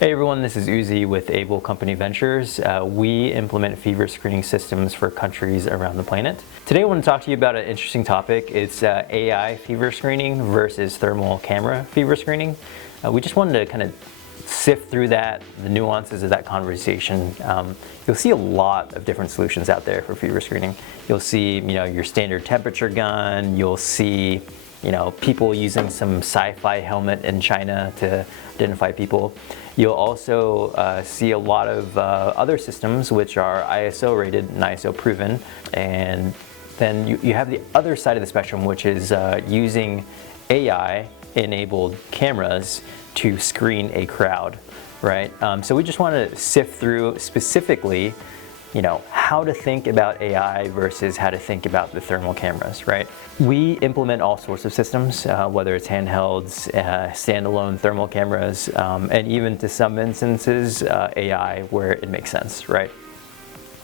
Hey everyone, this is Uzi with Able Company Ventures. We implement fever screening systems for countries around the planet. Today I want to talk to you about an interesting topic. It's AI fever screening versus thermal camera fever screening. We just wanted to kind of sift through that, the nuances of that conversation. You'll see a lot of different solutions out there for fever screening. You'll see, your standard temperature gun. You'll see, people using some sci-fi helmet in China to identify people. You'll also see a lot of other systems which are ISO rated and ISO proven. And then you have the other side of the spectrum, which is using AI enabled cameras to screen a crowd, right? So we just want to sift through specifically, how to think about AI versus how to think about the thermal cameras, right? We implement all sorts of systems, whether it's handhelds, standalone thermal cameras, and even to some instances, AI where it makes sense, right?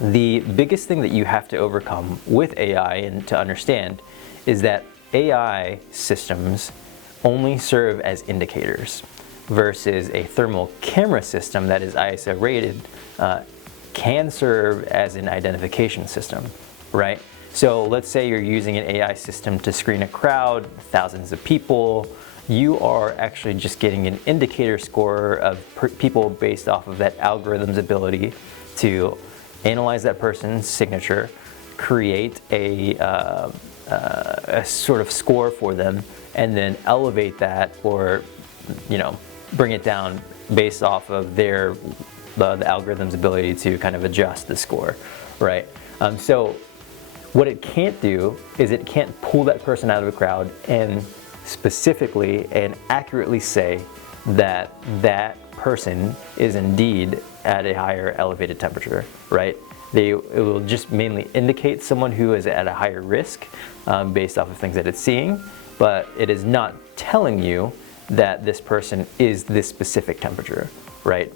The biggest thing that you have to overcome with AI and to understand is that AI systems only serve as indicators versus a thermal camera system that is ISO rated can serve as an identification system, right? So let's say you're using an AI system to screen a crowd, thousands of people. You are actually just getting an indicator score of people based off of that algorithm's ability to analyze that person's signature, create a sort of score for them, and then elevate that or bring it down based off of the algorithm's ability to kind of adjust the score, right? So what it can't do is it can't pull that person out of a crowd and specifically and accurately say that that person is indeed at a higher elevated temperature, right? It will just mainly indicate someone who is at a higher risk based off of things that it's seeing, but it is not telling you that this person is this specific temperature, right?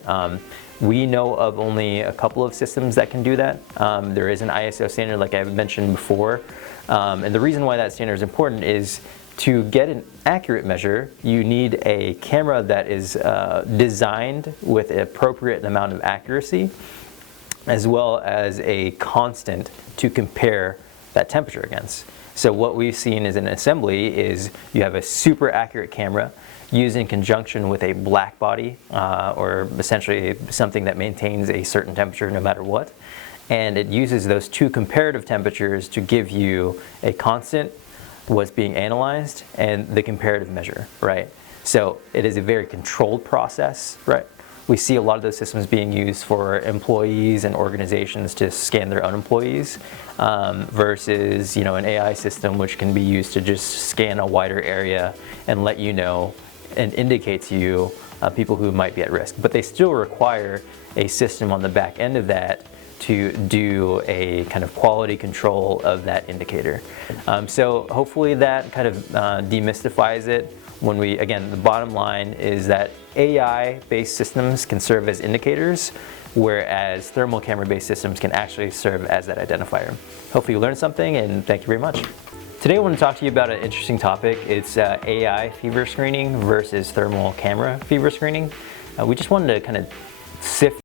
We know of only a couple of systems that can do that. There is an ISO standard, like I mentioned before, and the reason why that standard is important is to get an accurate measure, you need a camera that is designed with an appropriate amount of accuracy, as well as a constant to compare that temperature against. So what we've seen as an assembly is you have a super accurate camera used in conjunction with a black body or essentially something that maintains a certain temperature no matter what. And it uses those two comparative temperatures to give you a constant, what's being analyzed, and the comparative measure, right? So it is a very controlled process, right? We see a lot of those systems being used for employees and organizations to scan their own employees versus an AI system which can be used to just scan a wider area and let you know and indicate to you people who might be at risk. But they still require a system on the back end of that to do a kind of quality control of that indicator. So hopefully that kind of demystifies it. Again, the bottom line is that AI-based systems can serve as indicators, whereas thermal camera-based systems can actually serve as that identifier. Hopefully you learned something, and thank you very much. Today I want to talk to you about an interesting topic. It's AI fever screening versus thermal camera fever screening. We just wanted to kind of sift